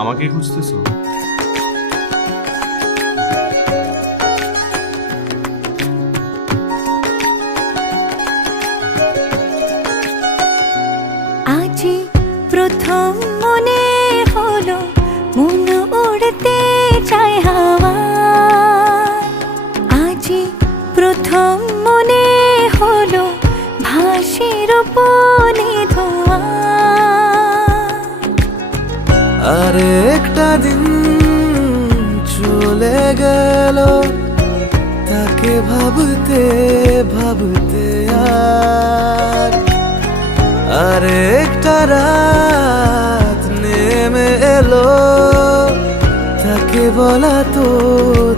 আমাকে খুঁজতেছো? আজি প্রথম মনে হলো মন উড়তে চায় হাওয়া। আজি প্রথম মনে হলো ভাসির উপনে ধোয়া। আর একটা দিন চলে গেল তাকে ভাবতে ভাবতে আর একটা রাত নেমে এলো তাকে বলা তো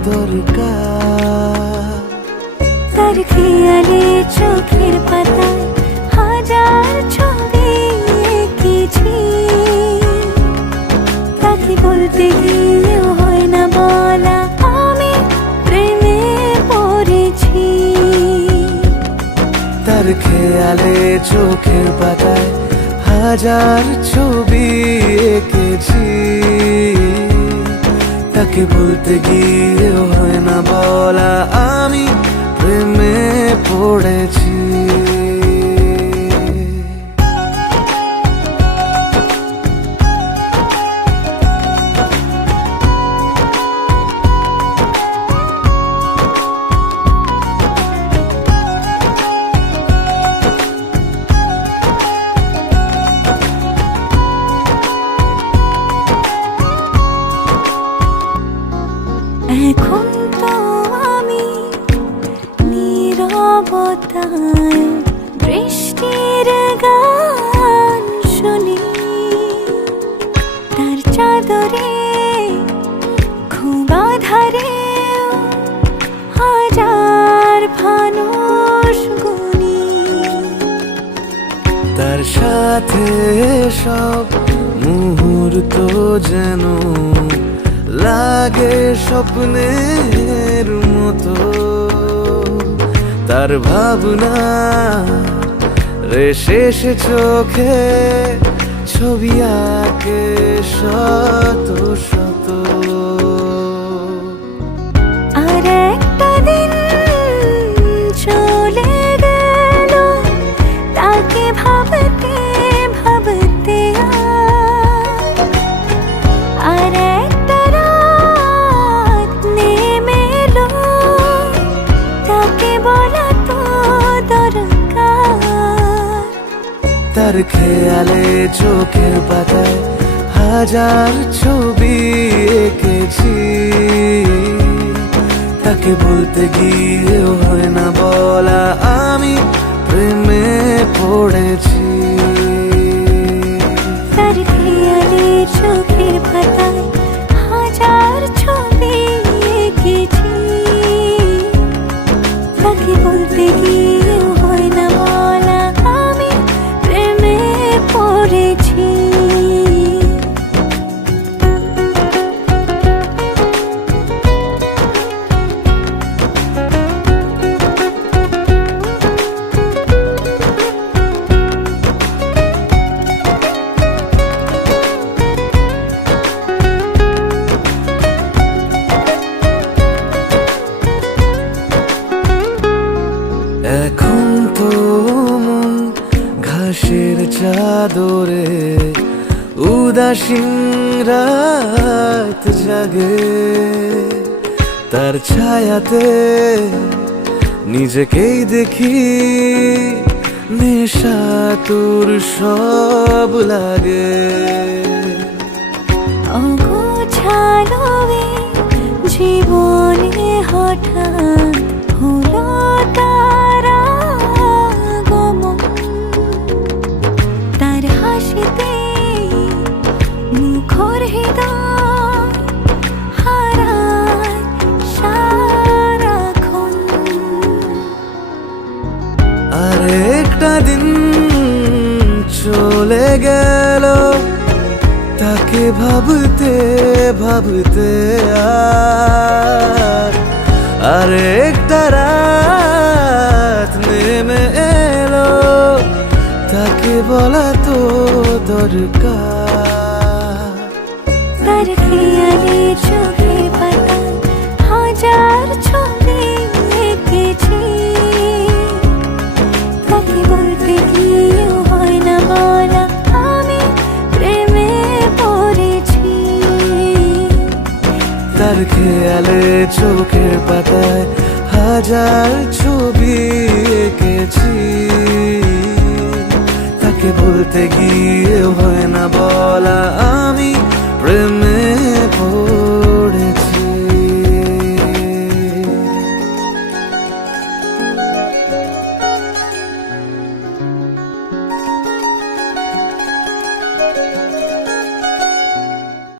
দরকার। তার খেয়ালে চোখের পাতায় হাজার ছবি এঁকেছি। তাকে বলতে গিয়েও হয় না বলা আমি প্রেমে পড়েছি। তার খেয়ালে চোখের পাতায় হাজার ছবি এঁকেছি। তাকে বলতে গিয়েও হয় না বলা আমি প্রেমে পড়েছি। এখন তো আমি নীরবতায় বৃষ্টির গান শুনি। তার চাদরে খুব আধারে হাজার ফানুষ গুনি। তার সাথে সব মুহূর্ত যেন লাগে স্বপ্নের মতো। তার ভাবনা রে শেষ চোখে ছবি আঁকে শত শত। আর একটা দিন চলে গেল তাকে ভাবতে ভাবতে আর একটা রাত নেমে এলো তাকে বলা তো দরকার। তার খেয়ালে চোখের পাতায় হাজার ছবি এঁকেছি। তাকে বলতে গিয়েও হয় না বলা আমি প্রেমে পড়েছি। তার খেয়ালে চোখের পাতায় হাজার ছবি এঁকেছি। তাকে বলতে গিয়েও হয় না বলা আমি প্রেমে পড়েছি। এখন তো মন ঘাসের চাদরে উদাসীন রাত জাগে। তার ছায়াতে নিজেকেই দেখি নেশা তোর সব লাগে। অগোছালো জীবনে হঠাৎ হলো তার আগমন। তার হাসিতে মুখর হৃদয় হারায় সারাক্ষণ। আর একটা দিন চলে গেল তাকে ভাবতে ভাবতে আর একটা রাত নেমে এলো তাকে বলা তো দরকার। তার খেয়ালে চোখে পাতায় হাজার ছবি এঁকেছি, তাকে বলতে গিয়েও হয় না বলা আমি প্রেমে পড়েছি। তার খেয়ালে চোখের পাতায় হাজার ছবি এঁকেছি, তাকে বলতে গিয়ে হয় না বলা আমি প্রেমে পড়েছি।